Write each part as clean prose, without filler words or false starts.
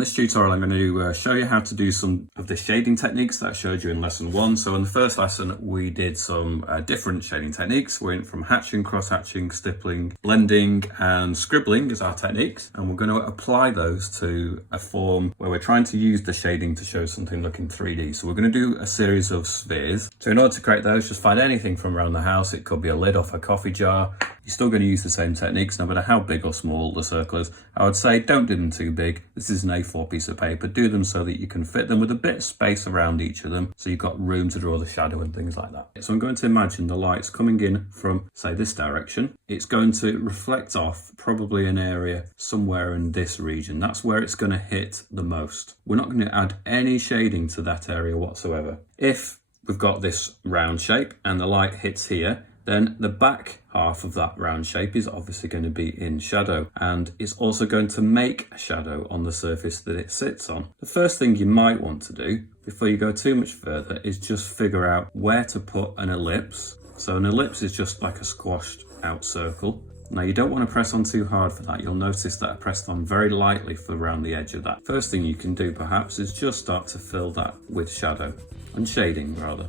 this tutorial I'm going to show you how to do some of the shading techniques that I showed you in lesson 1. So in the first lesson we did some different shading techniques. We went from hatching, cross-hatching, stippling, blending and scribbling as our techniques, and we're going to apply those to a form where we're trying to use the shading to show something looking 3D. So we're going to do a series of spheres. So in order to create those, just find anything from around the house. It could be a lid off a coffee jar. You're still going to use the same techniques no matter how big or small the circle is. I would say don't do them too big. This is an A4 piece of paper. Do them so that you can fit them with a bit of space around each of them, so you've got room to draw the shadow and things like that. So I'm going to imagine the light's coming in from, say, this direction. It's going to reflect off probably an area somewhere in this region. That's where it's going to hit the most. We're not going to add any shading to that area whatsoever. If we've got this round shape and the light hits here, then the back half of that round shape is obviously going to be in shadow, and it's also going to make a shadow on the surface that it sits on. The first thing you might want to do before you go too much further is just figure out where to put an ellipse. So an ellipse is just like a squashed out circle. Now you don't want to press on too hard for that. You'll notice that I pressed on very lightly for around the edge of that. First thing you can do perhaps is just start to fill that with shadow and shading rather.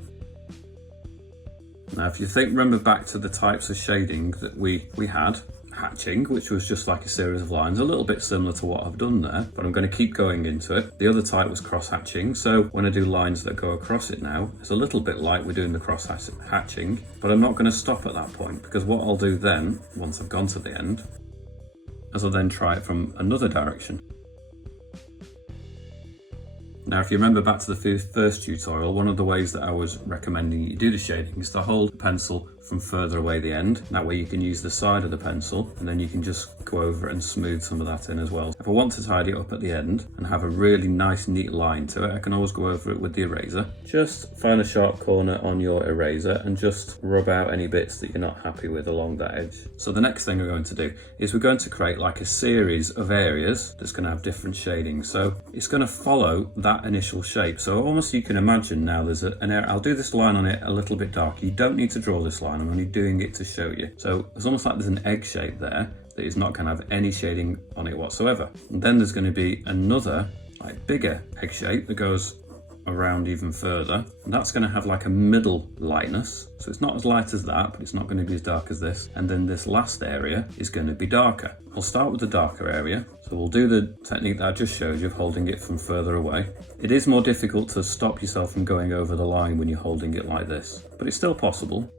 Now, if you remember back to the types of shading that we had, hatching, which was just like a series of lines, a little bit similar to what I've done there, but I'm going to keep going into it. The other type was cross-hatching, so when I do lines that go across it now, it's a little bit like we're doing the cross-hatching, but I'm not going to stop at that point, because what I'll do then, once I've gone to the end, is I'll then try it from another direction. Now, if you remember back to the first tutorial, one of the ways that I was recommending you do the shading is to hold the pencil from further away the end. That way you can use the side of the pencil and then you can just go over it and smooth some of that in as well. If I want to tidy it up at the end and have a really nice neat line to it, I can always go over it with the eraser. Just find a sharp corner on your eraser and just rub out any bits that you're not happy with along that edge. So the next thing we're going to do is we're going to create like a series of areas that's going to have different shading. So it's going to follow that initial shape. So almost you can imagine now there's an area. I'll do this line on it a little bit dark. You don't need to draw this line. I'm only doing it to show you. So it's almost like there's an egg shape there that is not going to have any shading on it whatsoever. And then there's going to be another like bigger egg shape that goes around even further, and that's going to have like a middle lightness, so it's not as light as that, but it's not going to be as dark as this. And then this last area is going to be darker. I'll start with the darker area, so we'll do the technique that I just showed you of holding it from further away. It is more difficult to stop yourself from going over the line when you're holding it like this, but it's still possible.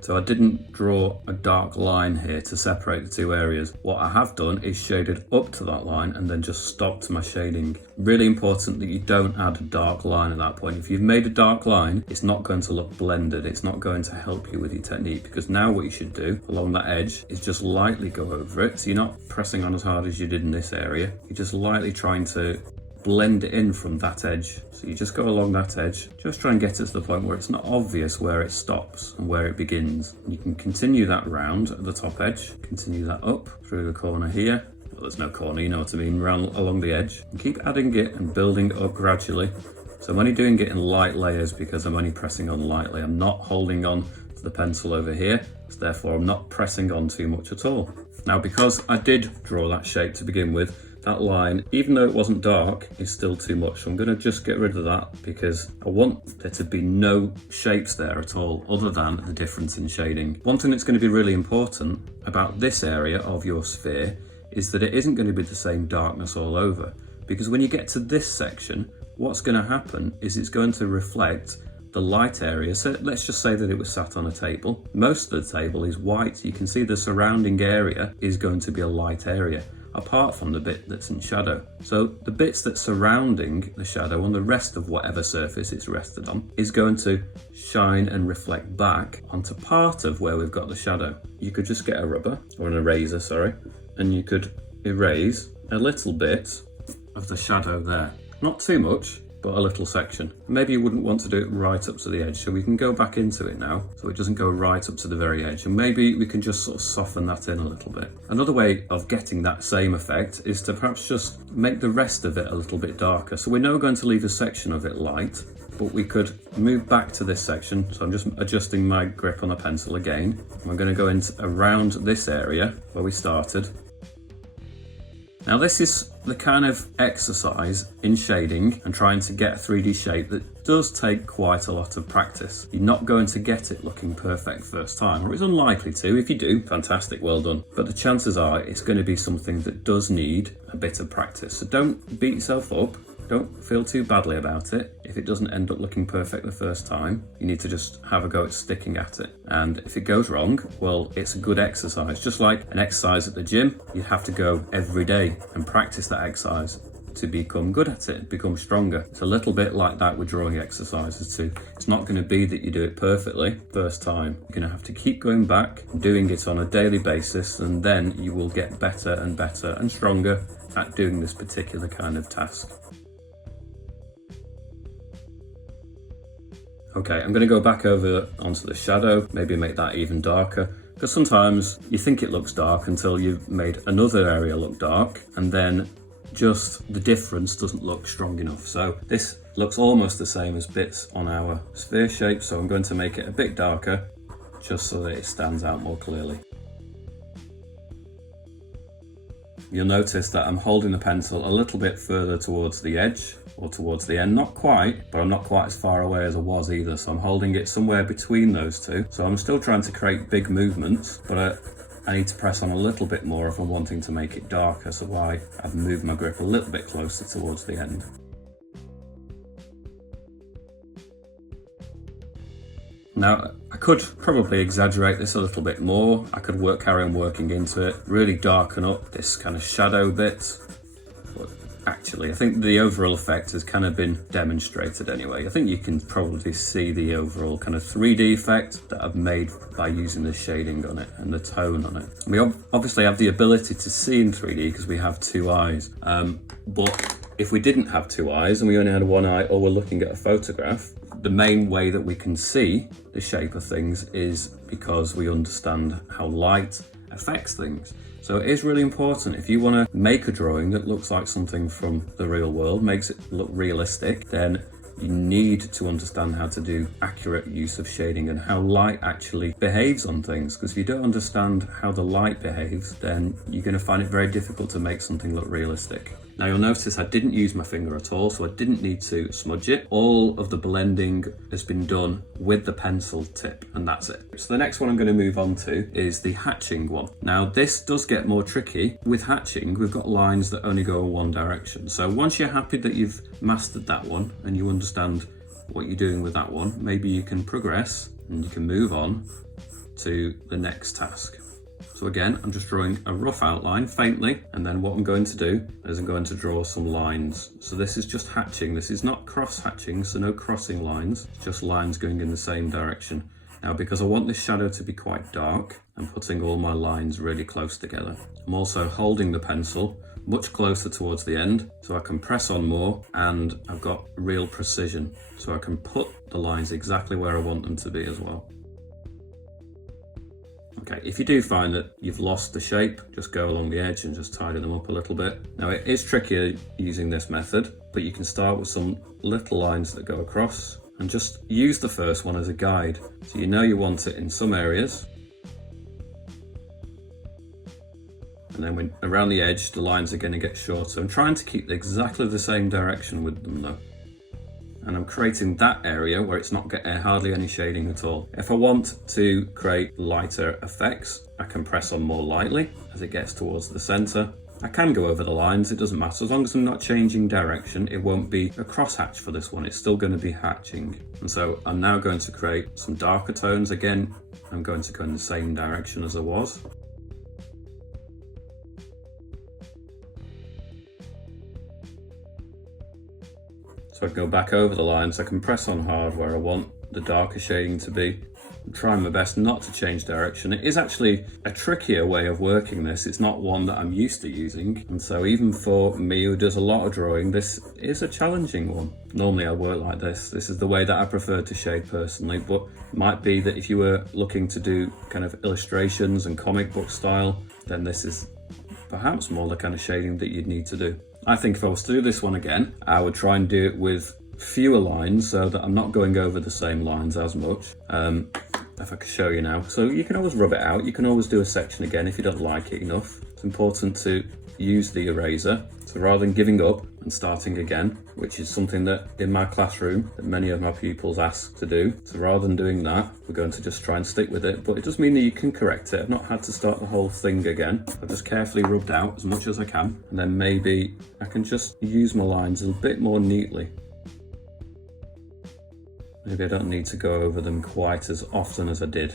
So I didn't draw a dark line here to separate the two areas. What I have done is shaded up to that line and then just stopped my shading. Really important that you don't add a dark line at that point. If you've made a dark line, it's not going to look blended. It's not going to help you with your technique, because now what you should do along that edge is just lightly go over it. So you're not pressing on as hard as you did in this area. You're just lightly trying to blend it in from that edge. So you just go along that edge, just try and get it to the point where it's not obvious where it stops and where it begins. You can continue that round at the top edge, continue that up through the corner here. Well, there's no corner, you know what I mean, round along the edge. And keep adding it and building it up gradually. So I'm only doing it in light layers because I'm only pressing on lightly. I'm not holding on to the pencil over here, so therefore I'm not pressing on too much at all. Now, because I did draw that shape to begin with, that line, even though it wasn't dark, is still too much. So I'm going to just get rid of that because I want there to be no shapes there at all other than the difference in shading. One thing that's going to be really important about this area of your sphere is that it isn't going to be the same darkness all over, because when you get to this section, what's going to happen is it's going to reflect the light area. So let's just say that it was sat on a table. Most of the table is white. You can see the surrounding area is going to be a light area, apart from the bit that's in shadow. So the bits that's surrounding the shadow on the rest of whatever surface it's rested on is going to shine and reflect back onto part of where we've got the shadow. You could just get a rubber, or an eraser, sorry, and you could erase a little bit of the shadow there. Not too much, but a little section. Maybe you wouldn't want to do it right up to the edge, so we can go back into it now so it doesn't go right up to the very edge, and maybe we can just sort of soften that in a little bit. Another way of getting that same effect is to perhaps just make the rest of it a little bit darker. So we're now going to leave a section of it light, but we could move back to this section. So I'm just adjusting my grip on the pencil again. I'm going to go around this area where we started. Now this is the kind of exercise in shading and trying to get a 3D shape that does take quite a lot of practice. You're not going to get it looking perfect first time, or it's unlikely to. If you do, fantastic, well done. But the chances are it's going to be something that does need a bit of practice. So don't beat yourself up. Don't feel too badly about it. If it doesn't end up looking perfect the first time, you need to just have a go at sticking at it. And if it goes wrong, well, it's a good exercise. Just like an exercise at the gym, you have to go every day and practice that exercise to become good at it, become stronger. It's a little bit like that with drawing exercises too. It's not going to be that you do it perfectly first time. You're going to have to keep going back, doing it on a daily basis, and then you will get better and better and stronger at doing this particular kind of task. Okay, I'm going to go back over onto the shadow, maybe make that even darker, because sometimes you think it looks dark until you've made another area look dark, and then just the difference doesn't look strong enough. So this looks almost the same as bits on our sphere shape, so I'm going to make it a bit darker just so that it stands out more clearly. You'll notice that I'm holding the pencil a little bit further towards the edge or towards the end, not quite, but I'm not quite as far away as I was either, so I'm holding it somewhere between those two. So I'm still trying to create big movements, but I need to press on a little bit more if I'm wanting to make it darker, so I've moved my grip a little bit closer towards the end. Now, I could probably exaggerate this a little bit more. I could carry on working into it, really darken up this kind of shadow bit. But actually, I think the overall effect has kind of been demonstrated anyway. I think you can probably see the overall kind of 3D effect that I've made by using the shading on it and the tone on it. We obviously have the ability to see in 3D because we have two eyes, but if we didn't have two eyes and we only had one eye, or we're looking at a photograph, the main way that we can see the shape of things is because we understand how light affects things. So it is really important, if you want to make a drawing that looks like something from the real world, makes it look realistic, then you need to understand how to do accurate use of shading and how light actually behaves on things. Because if you don't understand how the light behaves, then you're going to find it very difficult to make something look realistic. Now you'll notice I didn't use my finger at all, so I didn't need to smudge it. All of the blending has been done with the pencil tip, and that's it. So the next one I'm going to move on to is the hatching one. Now this does get more tricky. With hatching, we've got lines that only go in one direction. So once you're happy that you've mastered that one and you understand what you're doing with that one, maybe you can progress and you can move on to the next task. So again, I'm just drawing a rough outline faintly, and then what I'm going to do is I'm going to draw some lines. So this is just hatching. This is not cross hatching, so no crossing lines, it's just lines going in the same direction. Now, because I want this shadow to be quite dark, I'm putting all my lines really close together. I'm also holding the pencil much closer towards the end, so I can press on more, and I've got real precision, so I can put the lines exactly where I want them to be as well. Okay, if you do find that you've lost the shape, just go along the edge and just tidy them up a little bit. Now it is trickier using this method, but you can start with some little lines that go across and just use the first one as a guide. So you know you want it in some areas. And then when around the edge, the lines are going to get shorter. I'm trying to keep exactly the same direction with them though. And I'm creating that area where it's not getting hardly any shading at all. If I want to create lighter effects, I can press on more lightly as it gets towards the center. I can go over the lines, it doesn't matter. As long as I'm not changing direction, it won't be a cross hatch for this one. It's still going to be hatching. And so I'm now going to create some darker tones. Again, I'm going to go in the same direction as I was. So I go back over the lines, I can press on hard where I want the darker shading to be. I'm trying my best not to change direction. It is actually a trickier way of working this. It's not one that I'm used to using. And so even for me who does a lot of drawing, this is a challenging one. Normally I work like this. This is the way that I prefer to shade personally, but it might be that if you were looking to do kind of illustrations and comic book style, then this is perhaps more the kind of shading that you'd need to do. I think if I was to do this one again, I would try and do it with fewer lines so that I'm not going over the same lines as much. If I could show you now. So you can always rub it out. You can always do a section again if you don't like it enough. It's important to use the eraser. So rather than giving up and starting again, which is something that in my classroom that many of my pupils ask to do. So rather than doing that, we're going to just try and stick with it. But it does mean that you can correct it. I've not had to start the whole thing again. I've just carefully rubbed out as much as I can. And then maybe I can just use my lines a bit more neatly. Maybe I don't need to go over them quite as often as I did.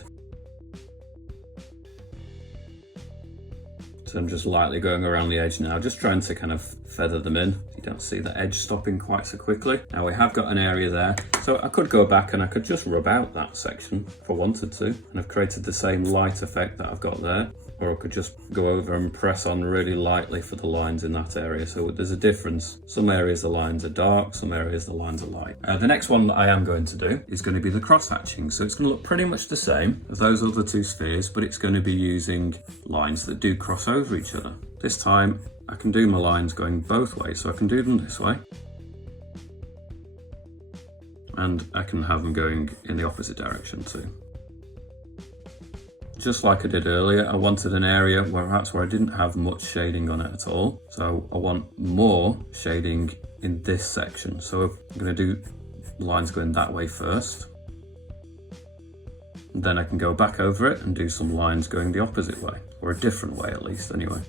So I'm just lightly going around the edge now, just trying to kind of feather them in. You don't see the edge stopping quite so quickly. Now we have got an area there, so I could go back and I could just rub out that section if I wanted to. And I've created the same light effect that I've got there. Or I could just go over and press on really lightly for the lines in that area. So there's a difference. Some areas the lines are dark, some areas the lines are light. The next one that I am going to do is going to be the cross hatching. So it's going to look pretty much the same as those other two spheres, but it's going to be using lines that do cross over each other. This time I can do my lines going both ways. So I can do them this way. And I can have them going in the opposite direction too. Just like I did earlier, I wanted an area where perhaps I didn't have much shading on it at all. So I want more shading in this section. So I'm going to do lines going that way first. And then I can go back over it and do some lines going the opposite way, or a different way at least anyway.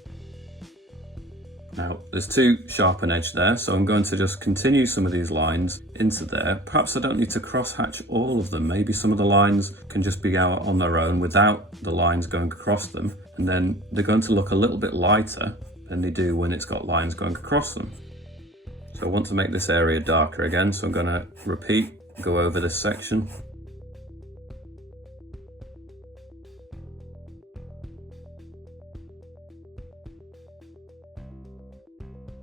Now there's two sharpen edge there, so I'm going to just continue some of these lines into there. Perhaps I don't need to cross hatch all of them. Maybe some of the lines can just be out on their own without the lines going across them. And then they're going to look a little bit lighter than they do when it's got lines going across them. So I want to make this area darker again. So I'm going to repeat, go over this section.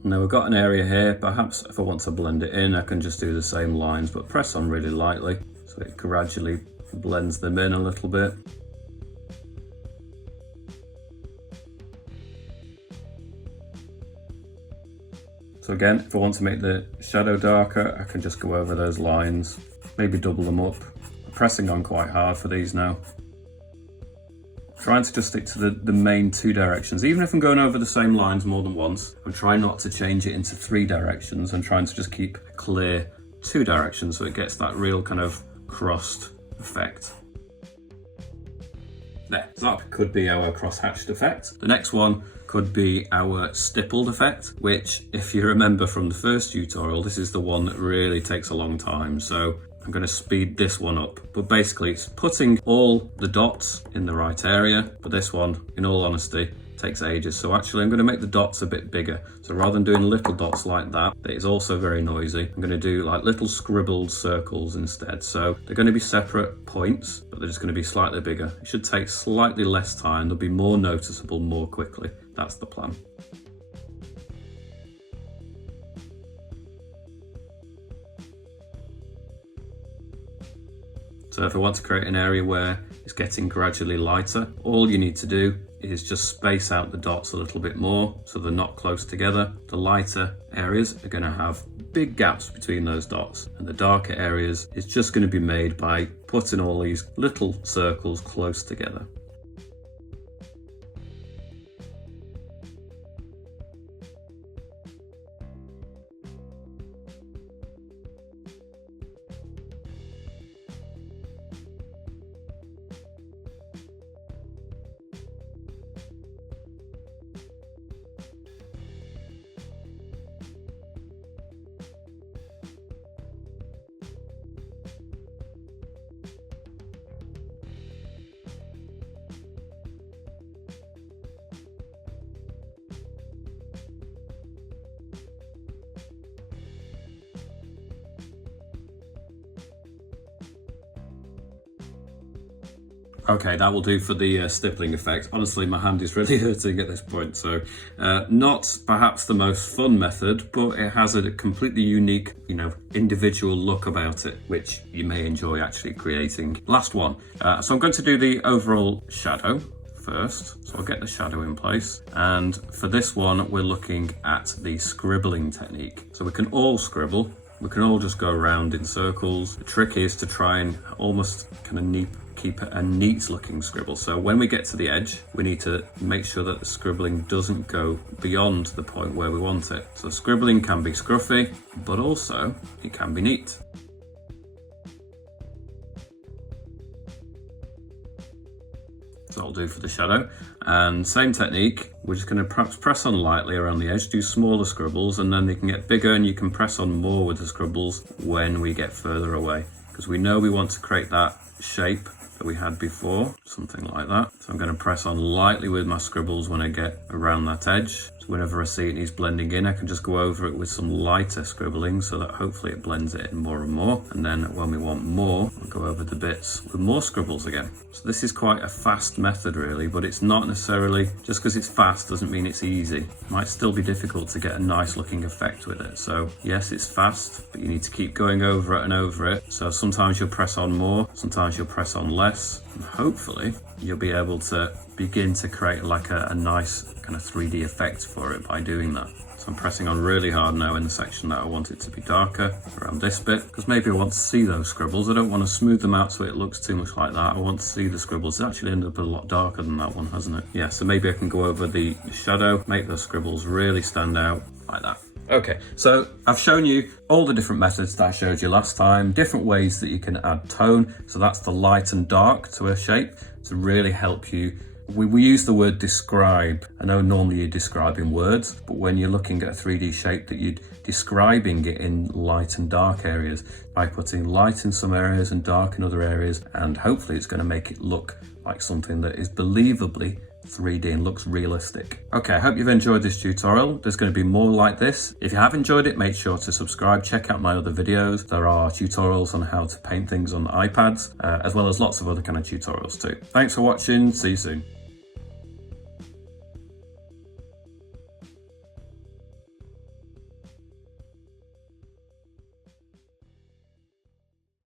Now we've got an area here. Perhaps if I want to blend it in, I can just do the same lines, but press on really lightly so it gradually blends them in a little bit. So again, if I want to make the shadow darker, I can just go over those lines, maybe double them up. I'm pressing on quite hard for these now. Trying to just stick to the main two directions. Even if I'm going over the same lines more than once, I'm trying not to change it into 3 directions. I'm trying to just keep clear 2 directions so it gets that real kind of crossed effect. There, so that could be our cross-hatched effect. The next one could be our stippled effect, which if you remember from the first tutorial, this is the one that really takes a long time. So I'm going to speed this one up, but basically it's putting all the dots in the right area, but this one, in all honesty, takes ages. So actually I'm going to make the dots a bit bigger. So rather than doing little dots like that is also very noisy, I'm going to do like little scribbled circles instead. So they're going to be separate points, but they're just going to be slightly bigger. It should take slightly less time. They'll be more noticeable more quickly. That's the plan. So if I want to create an area where it's getting gradually lighter, all you need to do is just space out the dots a little bit more so they're not close together. The lighter areas are going to have big gaps between those dots, and the darker areas is just going to be made by putting all these little circles close together. Okay, that will do for the stippling effect. Honestly, my hand is really hurting at this point, so not perhaps the most fun method, but it has a completely unique, individual look about it, which you may enjoy actually creating. Last one. So I'm going to do the overall shadow first. So I'll get the shadow in place. And for this one, we're looking at the scribbling technique. So we can all scribble. We can all just go around in circles. The trick is to try and almost kind of keep a neat looking scribble. So when we get to the edge, we need to make sure that the scribbling doesn't go beyond the point where we want it. So scribbling can be scruffy, but also it can be neat. So I'll do for the shadow, and same technique, we're just going to perhaps press on lightly around the edge, do smaller scribbles, and then they can get bigger and you can press on more with the scribbles when we get further away, because we know we want to create that shape that we had before, something like that. So I'm going to press on lightly with my scribbles when I get around that edge. So whenever I see it needs blending in, I can just go over it with some lighter scribbling so that hopefully it blends it in more and more. And then when we want more, we'll go over the bits with more scribbles again. So this is quite a fast method really, but it's not necessarily, just because it's fast doesn't mean it's easy. It might still be difficult to get a nice looking effect with it. So yes, it's fast, but you need to keep going over it and over it. So sometimes you'll press on more, sometimes you'll press on less, and hopefully you'll be able to begin to create like a nice kind of 3D effect for it by doing that. So I'm pressing on really hard now in the section that I want it to be darker, around this bit, because maybe I want to see those scribbles. I don't want to smooth them out so it looks too much like that. I want to see the scribbles. It's actually ended up a lot darker than that one, hasn't it? Yeah, so maybe I can go over the shadow, make those scribbles really stand out like that. Okay, so I've shown you all the different methods that I showed you last time, different ways that you can add tone. So that's the light and dark to a shape to really help you. We use the word describe. I know normally you're describing words, but when you're looking at a 3D shape, that you're describing it in light and dark areas by putting light in some areas and dark in other areas, and hopefully it's going to make it look like something that is believably 3D and looks realistic. Okay, I hope you've enjoyed this tutorial. There's going to be more like this. If you have enjoyed it, make sure to subscribe, check out my other videos. There are tutorials on how to paint things on iPads, as well as lots of other kind of tutorials too. Thanks for watching, see you soon.